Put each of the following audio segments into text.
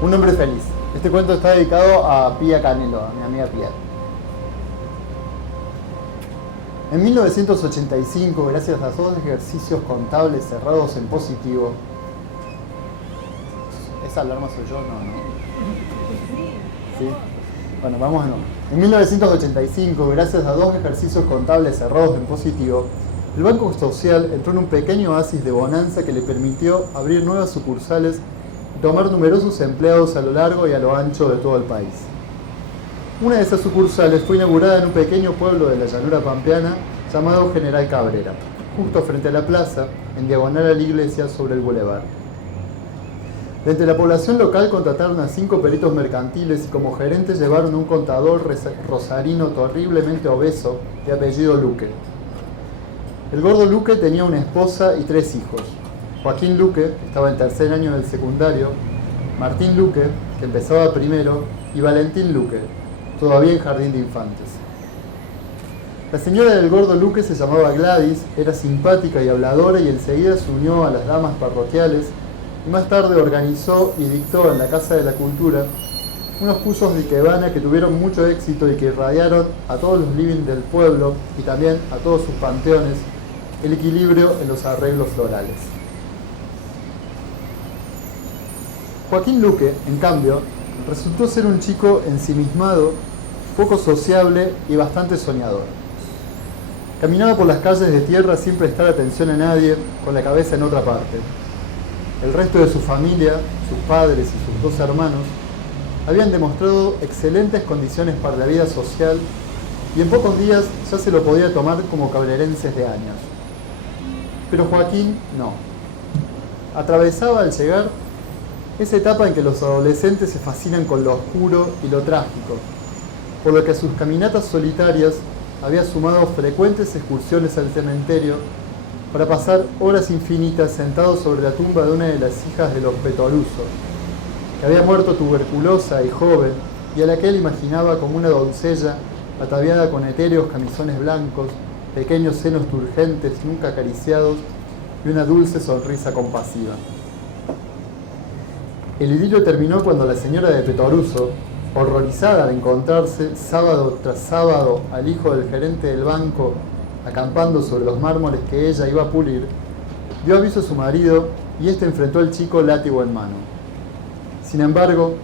Un hombre feliz. Este cuento está dedicado a Pía Canelo, a mi amiga Pía. En 1985, gracias a dos ejercicios contables cerrados en positivo. ¿Esa alarma soy yo? No. ¿Sí? Bueno, vamos a nuevo. En 1985, gracias a dos ejercicios contables cerrados en positivo, el Banco Social entró en un pequeño oasis de bonanza que le permitió abrir nuevas sucursales y tomar numerosos empleados a lo largo y a lo ancho de todo el país. Una de esas sucursales fue inaugurada en un pequeño pueblo de la llanura pampeana llamado General Cabrera, justo frente a la plaza, en diagonal a la iglesia sobre el bulevar. De entre la población local contrataron a 5 peritos mercantiles y como gerentes llevaron a un contador rosarino terriblemente obeso de apellido Luque. El gordo Luque tenía una esposa y 3 hijos. Joaquín Luque, que estaba en tercer año del secundario, Martín Luque, que empezaba primero, y Valentín Luque, todavía en jardín de infantes. La señora del gordo Luque se llamaba Gladys, era simpática y habladora y enseguida se unió a las damas parroquiales y más tarde organizó y dictó en la Casa de la Cultura unos cursos de ikebana que tuvieron mucho éxito y que irradiaron a todos los living del pueblo y también a todos sus panteones el equilibrio en los arreglos florales. Joaquín Luque, en cambio, resultó ser un chico ensimismado, poco sociable y bastante soñador. Caminaba por las calles de tierra sin prestar atención a nadie, con la cabeza en otra parte. El resto de su familia, sus padres y sus 2 hermanos, habían demostrado excelentes condiciones para la vida social y en pocos días ya se lo podía tomar como cabrerenses de años. Pero Joaquín no. Atravesaba al llegar esa etapa en que los adolescentes se fascinan con lo oscuro y lo trágico, por lo que a sus caminatas solitarias había sumado frecuentes excursiones al cementerio para pasar horas infinitas sentado sobre la tumba de una de las hijas de los Petoruso, que había muerto tuberculosa y joven y a la que él imaginaba como una doncella ataviada con etéreos camisones blancos, pequeños senos turgentes nunca acariciados y una dulce sonrisa compasiva. El idilio terminó cuando la señora de Petoruso, horrorizada de encontrarse sábado tras sábado al hijo del gerente del banco acampando sobre los mármoles que ella iba a pulir, dio aviso a su marido y éste enfrentó al chico látigo en mano. Sin embargo,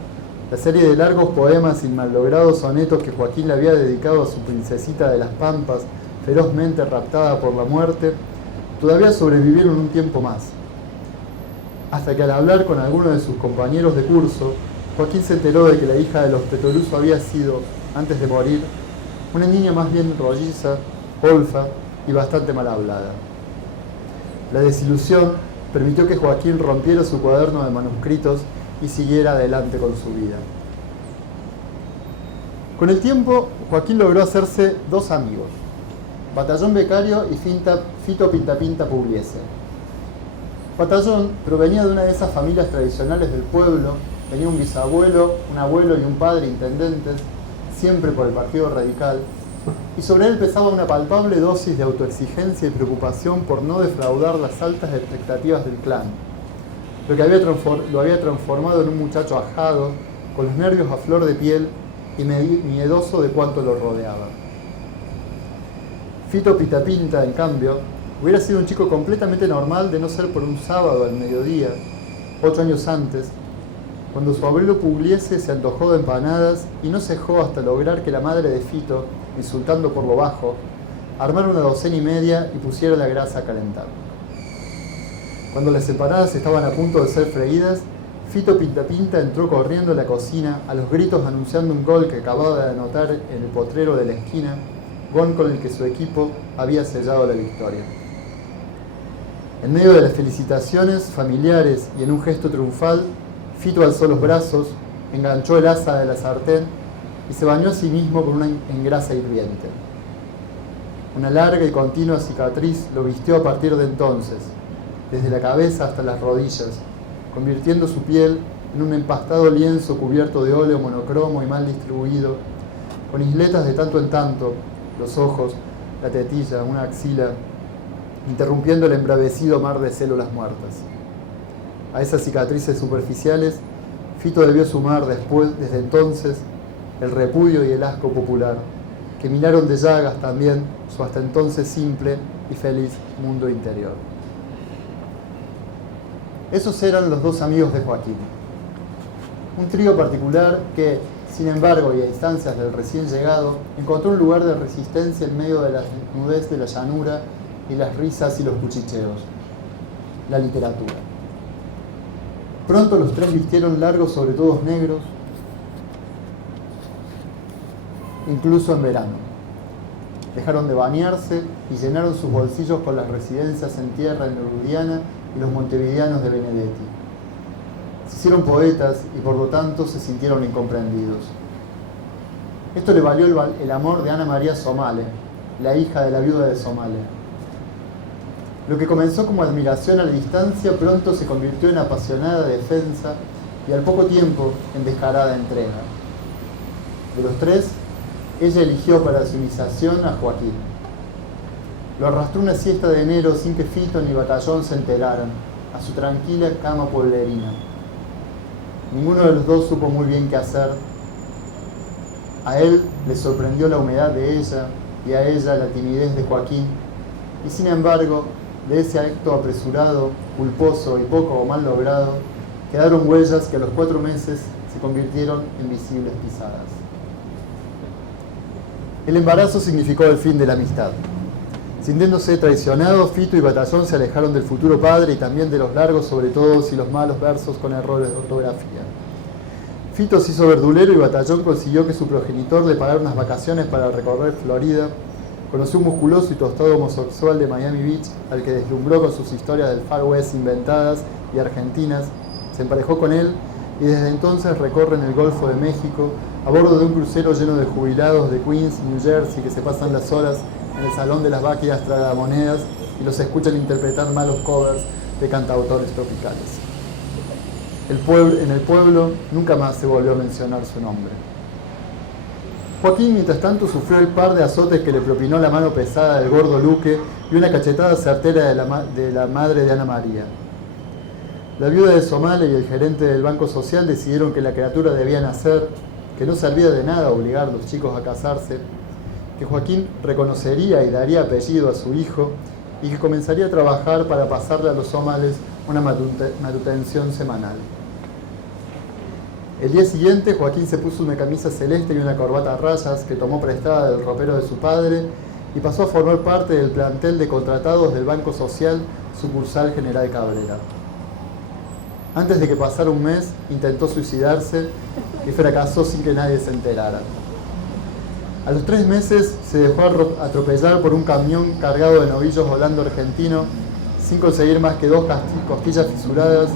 la serie de largos poemas y mallogrados sonetos que Joaquín le había dedicado a su princesita de las Pampas, ferozmente raptada por la muerte, todavía sobrevivieron un tiempo más. Hasta que al hablar con alguno de sus compañeros de curso, Joaquín se enteró de que la hija de los Petoruso había sido, antes de morir, una niña más bien rolliza, golfa y bastante mal hablada. La desilusión permitió que Joaquín rompiera su cuaderno de manuscritos y siguiera adelante con su vida. Con el tiempo, Joaquín logró hacerse 2 amigos, Batallón Becario y Fito Pintapinta Pugliese. Batallón provenía de una de esas familias tradicionales del pueblo, tenía un bisabuelo, un abuelo y un padre intendentes, siempre por el Partido Radical, y sobre él pesaba una palpable dosis de autoexigencia y preocupación por no defraudar las altas expectativas del clan, lo había transformado en un muchacho ajado, con los nervios a flor de piel y miedoso de cuanto lo rodeaba. Fito Pitapinta, en cambio, hubiera sido un chico completamente normal de no ser por un sábado al mediodía, 8 años antes, cuando su abuelo Pugliese se antojó de empanadas y no cejó hasta lograr que la madre de Fito, insultando por lo bajo, armara una docena y media y pusiera la grasa a calentar. Cuando las empanadas estaban a punto de ser freídas, Fito Pintapinta entró corriendo a la cocina, a los gritos anunciando un gol que acababa de anotar en el potrero de la esquina, gol con el que su equipo había sellado la victoria. En medio de las felicitaciones familiares y en un gesto triunfal, Fito alzó los brazos, enganchó el asa de la sartén y se bañó a sí mismo con una engrasa hirviente. Una larga y continua cicatriz lo vistió a partir de entonces, desde la cabeza hasta las rodillas, convirtiendo su piel en un empastado lienzo cubierto de óleo monocromo y mal distribuido, con isletas de tanto en tanto, los ojos, la tetilla, una axila, interrumpiendo el embravecido mar de células muertas. A esas cicatrices superficiales, Fito debió sumar desde entonces el repudio y el asco popular, que minaron de llagas también su hasta entonces simple y feliz mundo interior. Esos eran los dos amigos de Joaquín. Un trío particular que, sin embargo, y a instancias del recién llegado, encontró un lugar de resistencia en medio de la desnudez de la llanura y las risas y los cuchicheos: la literatura. Pronto los tres vistieron largos sobretodos negros, incluso en verano. Dejaron de bañarse y llenaron sus bolsillos con las residencias en tierra nerudiana y los montevideanos de Benedetti. Se hicieron poetas y por lo tanto se sintieron incomprendidos. Esto le valió el amor de Ana María Somale, la hija de la viuda de Somale. Lo que comenzó como admiración a la distancia pronto se convirtió en apasionada defensa y al poco tiempo en descarada entrega. De los tres, ella eligió para su iniciación a Joaquín. Lo arrastró una siesta de enero sin que Fito ni Batallón se enteraran, a su tranquila cama pueblerina. Ninguno de los dos supo muy bien qué hacer. A él le sorprendió la humedad de ella y a ella la timidez de Joaquín, y sin embargo, de ese acto apresurado, culposo y poco o mal logrado, quedaron huellas que a los 4 meses se convirtieron en visibles pisadas. El embarazo significó el fin de la amistad. Sintiéndose traicionados, Fito y Batallón se alejaron del futuro padre y también de los largos sobretodos y los malos versos con errores de ortografía. Fito se hizo verdulero y Batallón consiguió que su progenitor le pagara unas vacaciones para recorrer Florida. Conoció un musculoso y tostado homosexual de Miami Beach, al que deslumbró con sus historias del Far West inventadas y argentinas. Se emparejó con él y desde entonces recorren el Golfo de México a bordo de un crucero lleno de jubilados de Queens, New Jersey, que se pasan las horas en el salón de las Báquidas tragamonedas y los escuchan interpretar malos covers de cantautores tropicales. En el pueblo nunca más se volvió a mencionar su nombre. Joaquín, mientras tanto, sufrió el par de azotes que le propinó la mano pesada del gordo Luque y una cachetada certera de la madre de Ana María. La viuda de Somale y el gerente del Banco Social decidieron que la criatura debía nacer, que no servía de nada obligar a los chicos a casarse, que Joaquín reconocería y daría apellido a su hijo y que comenzaría a trabajar para pasarle a los Somales una manutención semanal. El día siguiente, Joaquín se puso una camisa celeste y una corbata a rayas que tomó prestada del ropero de su padre y pasó a formar parte del plantel de contratados del Banco Social, sucursal General Cabrera. Antes de que pasara un mes, intentó suicidarse y fracasó sin que nadie se enterara. A los 3 meses se dejó atropellar por un camión cargado de novillos volando argentino sin conseguir más que 2 costillas fisuradas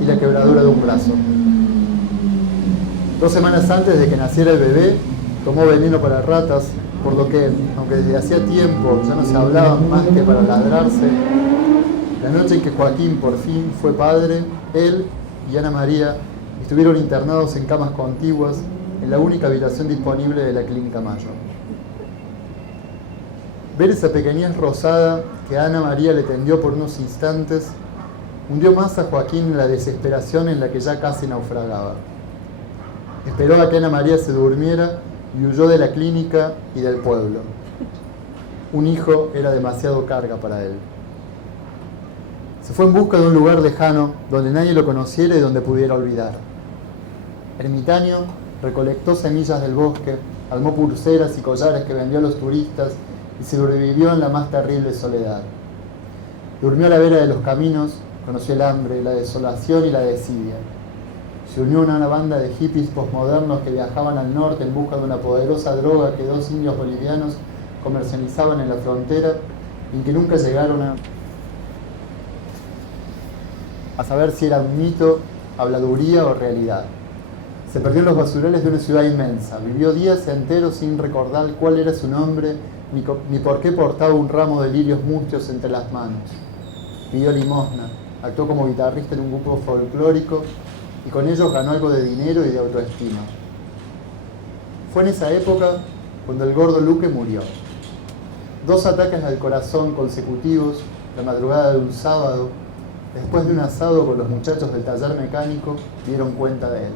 y la quebradura de un brazo. 2 semanas antes de que naciera el bebé, tomó veneno para ratas, por lo que, aunque desde hacía tiempo ya no se hablaban más que para ladrarse, la noche en que Joaquín por fin fue padre, él y Ana María estuvieron internados en camas contiguas en la única habitación disponible de la Clínica Mayo. Ver esa pequeñez rosada que Ana María le tendió por unos instantes hundió más a Joaquín en la desesperación en la que ya casi naufragaba. Esperó a que Ana María se durmiera y huyó de la clínica y del pueblo. Un hijo era demasiado carga para él. Se fue en busca de un lugar lejano donde nadie lo conociera y donde pudiera olvidar. Ermitaño recolectó semillas del bosque, armó pulseras y collares que vendió a los turistas y sobrevivió en la más terrible soledad. Durmió a la vera de los caminos, conoció el hambre, la desolación y la desidia. Se unió a una banda de hippies posmodernos que viajaban al norte en busca de una poderosa droga que 2 indios bolivianos comercializaban en la frontera y que nunca llegaron a saber si era un mito, habladuría o realidad. Se perdió en los basurales de una ciudad inmensa, vivió días enteros sin recordar cuál era su nombre ni por qué portaba un ramo de lirios mustios entre las manos. Pidió limosna, actuó como guitarrista en un grupo folclórico y con ellos ganó algo de dinero y de autoestima. Fue en esa época cuando el gordo Luque murió. 2 ataques al corazón consecutivos, la madrugada de un sábado, Después de un asado con los muchachos del taller mecánico, dieron cuenta de él.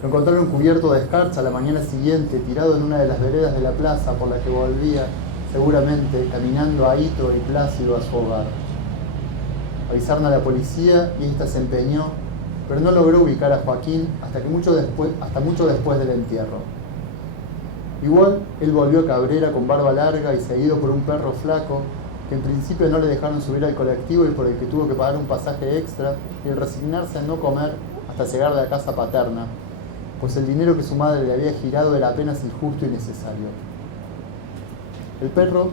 Lo encontraron cubierto de escarcha la mañana siguiente, tirado en una de las veredas de la plaza por la que volvía, seguramente caminando ahito y plácido a su hogar. Avisaron a la policía y ésta se empeñó, pero no logró ubicar a Joaquín hasta mucho después del entierro. Igual, él volvió a Cabrera con barba larga y seguido por un perro flaco, que en principio no le dejaron subir al colectivo y por el que tuvo que pagar un pasaje extra y resignarse a no comer hasta llegar a la casa paterna, pues el dinero que su madre le había girado era apenas el justo y necesario. El perro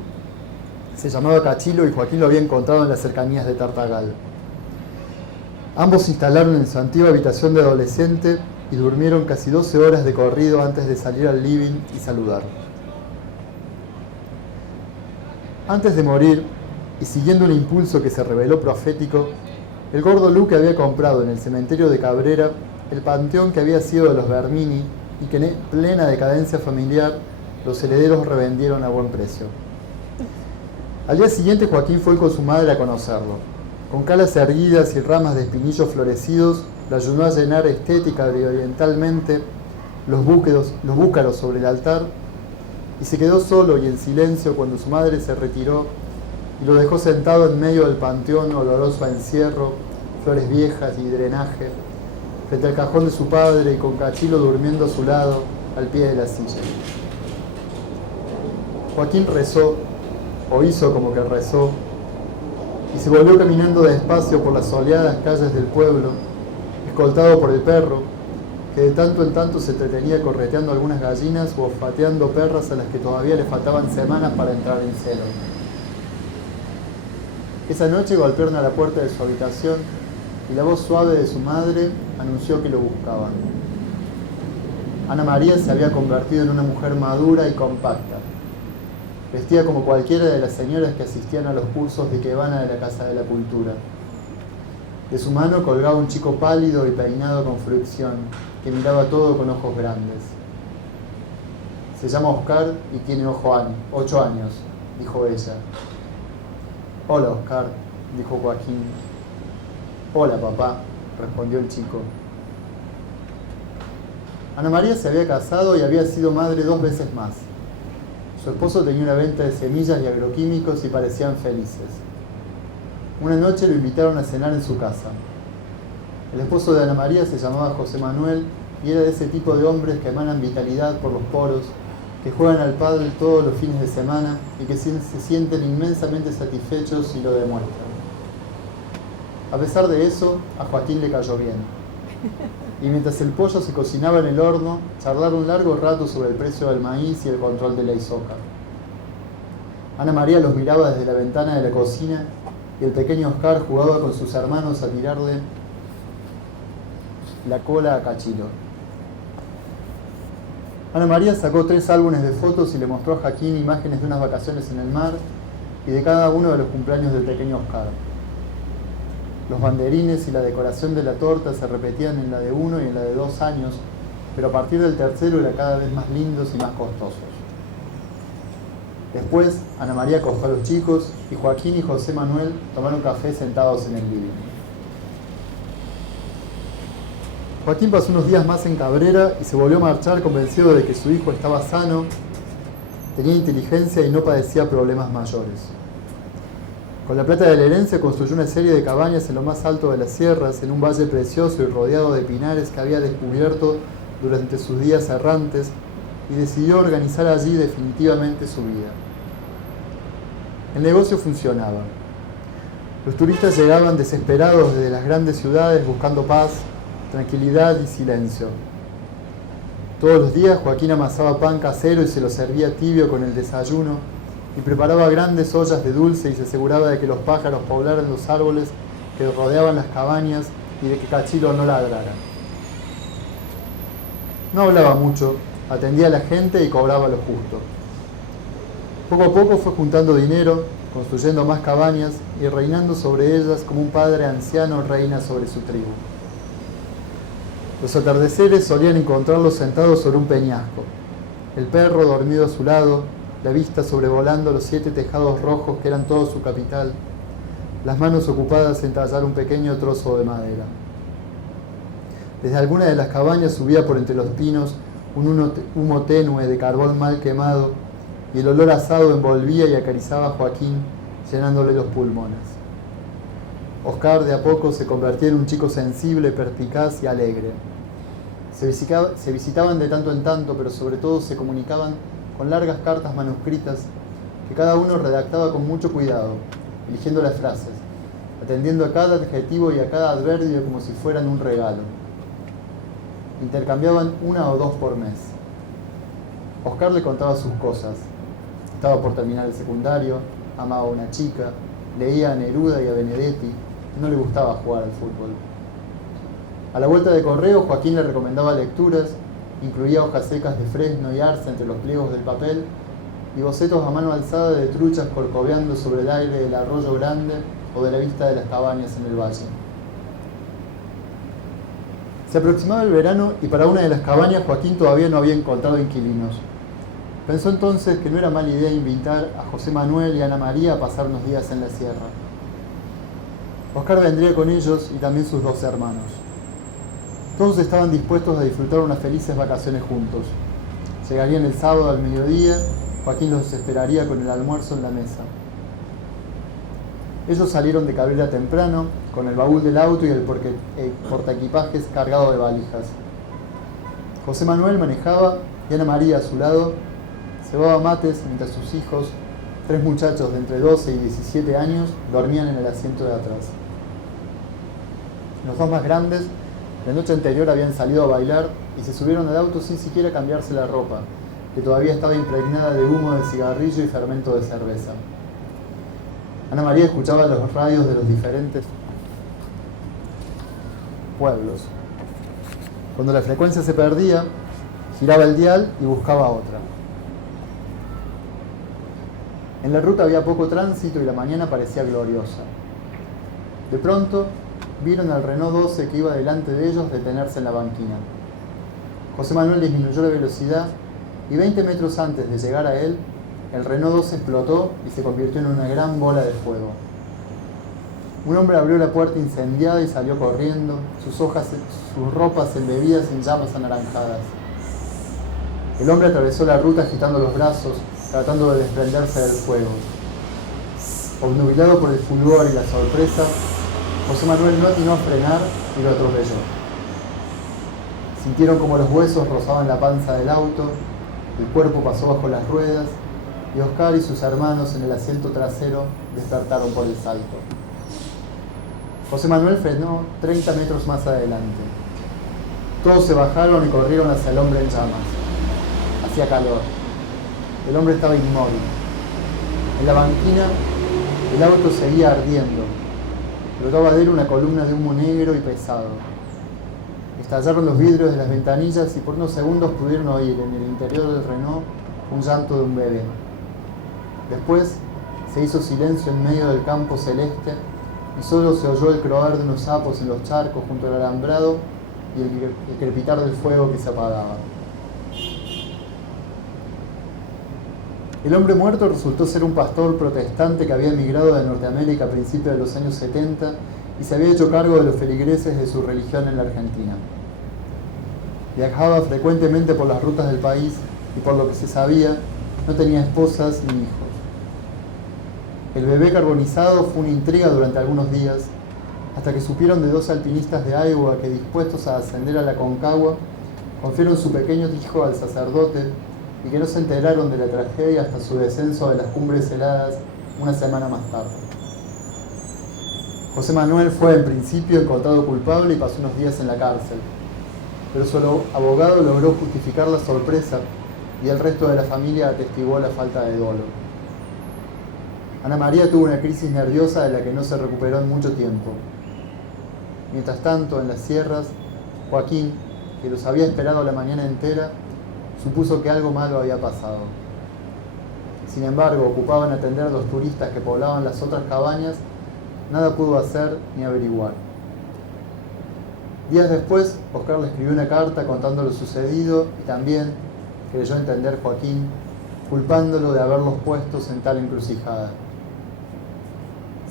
se llamaba Cachilo y Joaquín lo había encontrado en las cercanías de Tartagal. Ambos se instalaron en su antigua habitación de adolescente y durmieron casi 12 horas de corrido antes de salir al living y saludar. Antes de morir, y siguiendo un impulso que se reveló profético, el gordo Luque había comprado en el cementerio de Cabrera el panteón que había sido de los Bernini y que en plena decadencia familiar los herederos revendieron a buen precio. Al día siguiente Joaquín fue con su madre a conocerlo. Con calas erguidas y ramas de espinillos florecidos, la ayudó a llenar estética y orientalmente los búcaros sobre el altar y se quedó solo y en silencio cuando su madre se retiró y lo dejó sentado en medio del panteón oloroso a encierro, flores viejas y drenaje, frente al cajón de su padre y con Cachilo durmiendo a su lado, al pie de la silla. Joaquín rezó, o hizo como que rezó, y se volvió caminando despacio por las soleadas calles del pueblo, escoltado por el perro, que de tanto en tanto se entretenía correteando algunas gallinas o olfateando perras a las que todavía le faltaban semanas para entrar en celo. Esa noche golpearon a la puerta de su habitación y la voz suave de su madre anunció que lo buscaban. Ana María se había convertido en una mujer madura y compacta. Vestía como cualquiera de las señoras que asistían a los cursos de ikebana de la Casa de la Cultura. De su mano colgaba un chico pálido y peinado con fricción, que miraba todo con ojos grandes. Se llama Oscar y tiene 8 años, dijo ella. Hola, Oscar, dijo Joaquín. Hola, papá, respondió el chico. Ana María se había casado y había sido madre 2 veces más. Su esposo tenía una venta de semillas y agroquímicos y parecían felices. Una noche lo invitaron a cenar en su casa. El esposo de Ana María se llamaba José Manuel y era de ese tipo de hombres que emanan vitalidad por los poros, que juegan al pádel todos los fines de semana y que se sienten inmensamente satisfechos y lo demuestran. A pesar de eso, a Joaquín le cayó bien. Y mientras el pollo se cocinaba en el horno, charlaron un largo rato sobre el precio del maíz y el control de la ISOCA. Ana María los miraba desde la ventana de la cocina y el pequeño Oscar jugaba con sus hermanos a tirarle la cola a Cachilo. Ana María sacó 3 álbumes de fotos y le mostró a Joaquín imágenes de unas vacaciones en el mar y de cada uno de los cumpleaños del pequeño Oscar. Los banderines y la decoración de la torta se repetían en la de 1 y en la de 2 años, pero a partir del tercero era cada vez más lindos y más costosos. Después, Ana María acostó a los chicos y Joaquín y José Manuel tomaron café sentados en el living. Joaquín pasó unos días más en Cabrera y se volvió a marchar convencido de que su hijo estaba sano, tenía inteligencia y no padecía problemas mayores. Con la plata de la herencia construyó una serie de cabañas en lo más alto de las sierras, en un valle precioso y rodeado de pinares que había descubierto durante sus días errantes, y decidió organizar allí definitivamente su vida. El negocio funcionaba. Los turistas llegaban desesperados desde las grandes ciudades buscando paz, tranquilidad y silencio. Todos los días Joaquín amasaba pan casero y se lo servía tibio con el desayuno, y preparaba grandes ollas de dulce y se aseguraba de que los pájaros poblaran los árboles que rodeaban las cabañas y de que Cachilo no ladrara. No hablaba mucho, atendía a la gente y cobraba lo justo. Poco a poco fue juntando dinero, construyendo más cabañas y reinando sobre ellas como un padre anciano reina sobre su tribu. Los atardeceres solían encontrarlos sentados sobre un peñasco, el perro dormido a su lado, la vista sobrevolando los 7 tejados rojos que eran todo su capital, las manos ocupadas en tallar un pequeño trozo de madera. Desde alguna de las cabañas subía por entre los pinos un humo tenue de carbón mal quemado, y el olor asado envolvía y acariciaba a Joaquín, llenándole los pulmones. Oscar de a poco se convertía en un chico sensible, perspicaz y alegre. Se visitaban de tanto en tanto, pero sobre todo se comunicaban con largas cartas manuscritas que cada uno redactaba con mucho cuidado, eligiendo las frases, atendiendo a cada adjetivo y a cada adverbio como si fueran un regalo. Intercambiaban 1 o 2 por mes. Oscar le contaba sus cosas. Estaba por terminar el secundario, amaba a una chica, leía a Neruda y a Benedetti, y no le gustaba jugar al fútbol. A la vuelta de correo, Joaquín le recomendaba lecturas, incluía hojas secas de fresno y arce entre los pliegos del papel y bocetos a mano alzada de truchas corcoveando sobre el aire del arroyo grande o de la vista de las cabañas en el valle. Se aproximaba el verano y para una de las cabañas Joaquín todavía no había encontrado inquilinos. Pensó entonces que no era mala idea invitar a José Manuel y Ana María a pasar unos días en la sierra. Oscar vendría con ellos y también sus 2 hermanos. Todos estaban dispuestos a disfrutar unas felices vacaciones juntos. Llegarían el sábado al mediodía, Joaquín los esperaría con el almuerzo en la mesa. Ellos salieron de Cabrera temprano, con el baúl del auto y el portaequipajes cargado de valijas. José Manuel manejaba y Ana María a su lado cebaba mates mientras sus hijos, 3 muchachos de entre 12 y 17 años, dormían en el asiento de atrás. Los 2 más grandes, la noche anterior habían salido a bailar y se subieron al auto sin siquiera cambiarse la ropa, que todavía estaba impregnada de humo de cigarrillo y fermento de cerveza. Ana María escuchaba los radios de los diferentes pueblos. Cuando la frecuencia se perdía, giraba el dial y buscaba otra. En la ruta había poco tránsito y la mañana parecía gloriosa. De pronto, vieron al Renault 12 que iba delante de ellos detenerse en la banquina. José Manuel disminuyó la velocidad y 20 metros antes de llegar a él, el Renault 12 explotó y se convirtió en una gran bola de fuego. Un hombre abrió la puerta incendiada y salió corriendo, sus ropas embebidas en llamas anaranjadas. El hombre atravesó la ruta agitando los brazos, tratando de desprenderse del fuego. Obnubilado por el fulgor y la sorpresa, José Manuel no atinó a frenar y lo atropelló. Sintieron como los huesos rozaban la panza del auto, el cuerpo pasó bajo las ruedas y Oscar y sus hermanos en el asiento trasero despertaron por el salto. José Manuel frenó 30 metros más adelante. Todos se bajaron y corrieron hacia el hombre en llamas. Hacía calor. El hombre estaba inmóvil. En la banquina el auto seguía ardiendo. Brotaba de él una columna de humo negro y pesado. Estallaron los vidrios de las ventanillas y por unos segundos pudieron oír en el interior del Renault un llanto de un bebé. Después se hizo silencio en medio del campo celeste y solo se oyó el croar de unos sapos en los charcos junto al alambrado y el crepitar del fuego que se apagaba. El hombre muerto resultó ser un pastor protestante que había emigrado de Norteamérica a principios de los años 70 y se había hecho cargo de los feligreses de su religión en la Argentina. Viajaba frecuentemente por las rutas del país y por lo que se sabía, no tenía esposas ni hijos. El bebé carbonizado fue una intriga durante algunos días, hasta que supieron de 2 alpinistas de Iowa que, dispuestos a ascender a la Concagua, confiaron su pequeño hijo al sacerdote y que no se enteraron de la tragedia hasta su descenso de las cumbres heladas una semana más tarde. José Manuel fue en principio encontrado culpable y pasó unos días en la cárcel, pero su abogado logró justificar la sorpresa y el resto de la familia atestiguó la falta de dolo. Ana María tuvo una crisis nerviosa de la que no se recuperó en mucho tiempo. Mientras tanto, en las sierras, Joaquín, que los había esperado la mañana entera, supuso que algo malo había pasado. Sin embargo, ocupado en atender a los turistas que poblaban las otras cabañas, nada pudo hacer ni averiguar. Días después, Oscar le escribió una carta contando lo sucedido y también, creyó entender Joaquín, culpándolo de haberlos puestos en tal encrucijada.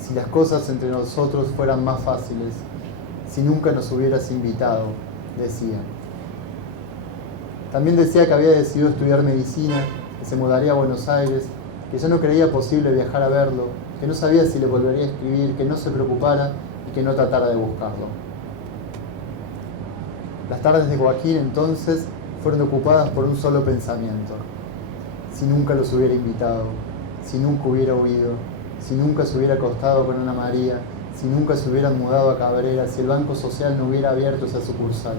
si las cosas entre nosotros fueran más fáciles, si nunca nos hubieras invitado, decía. También decía que había decidido estudiar medicina, que se mudaría a Buenos Aires, que ya no creía posible viajar a verlo, que no sabía si le volvería a escribir, que no se preocupara y que no tratara de buscarlo. Las tardes de Joaquín entonces fueron ocupadas por un solo pensamiento. Si nunca los hubiera invitado, si nunca hubiera huido, si nunca se hubiera acostado con Ana María, si nunca se hubieran mudado a Cabrera, si el Banco Social no hubiera abierto esa sucursal.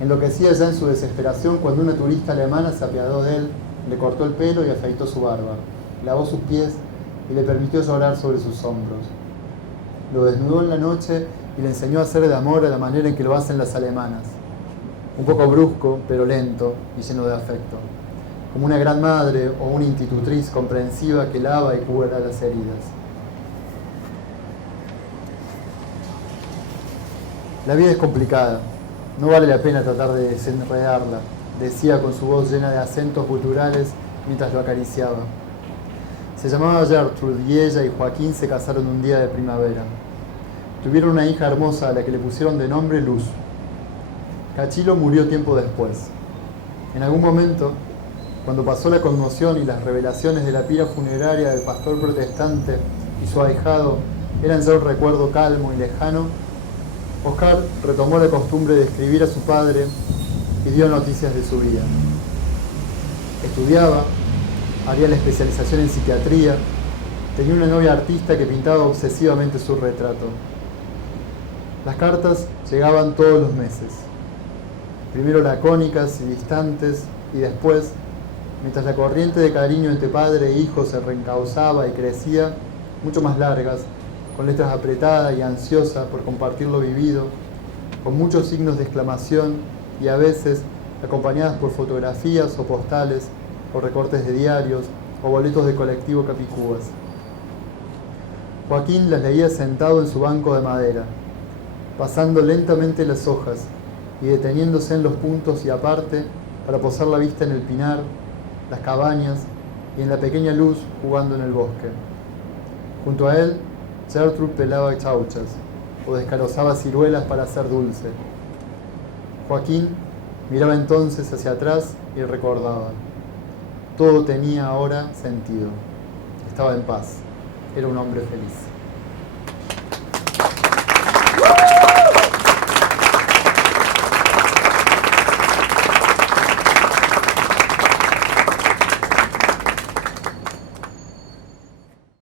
Enloquecía ya en su desesperación cuando una turista alemana se apiadó de él, le cortó el pelo y afeitó su barba, lavó sus pies y le permitió llorar sobre sus hombros. Lo desnudó en la noche y le enseñó a hacer el amor a la manera en que lo hacen las alemanas, un poco brusco, pero lento y lleno de afecto, como una gran madre o una institutriz comprensiva que lava y cura las heridas. La vida es complicada, no vale la pena tratar de desenredarla, decía con su voz llena de acentos guturales mientras lo acariciaba. Se llamaba Gertrude y ella y Joaquín se casaron un día de primavera. Tuvieron una hija hermosa a la que le pusieron de nombre Luz. Cachilo murió tiempo después. En algún momento, cuando pasó la conmoción y las revelaciones de la pira funeraria del pastor protestante y su ahijado eran ya un recuerdo calmo y lejano, Oscar retomó la costumbre de escribir a su padre y dio noticias de su vida. Estudiaba, haría la especialización en psiquiatría, tenía una novia artista que pintaba obsesivamente su retrato. Las cartas llegaban todos los meses, primero lacónicas y distantes, y después, mientras la corriente de cariño entre padre e hijo se reencauzaba y crecía, mucho más largas, con letras apretadas y ansiosas por compartir lo vivido, con muchos signos de exclamación y a veces acompañadas por fotografías o postales, o recortes de diarios, o boletos de colectivo capicúas. Joaquín las leía sentado en su banco de madera, pasando lentamente las hojas y deteniéndose en los puntos y aparte para posar la vista en el pinar, las cabañas y en la pequeña luz jugando en el bosque. Junto a él, Gertrude pelaba chauchas o descarozaba ciruelas para hacer dulce. Joaquín miraba entonces hacia atrás y recordaba. Todo tenía ahora sentido. Estaba en paz. Era un hombre feliz.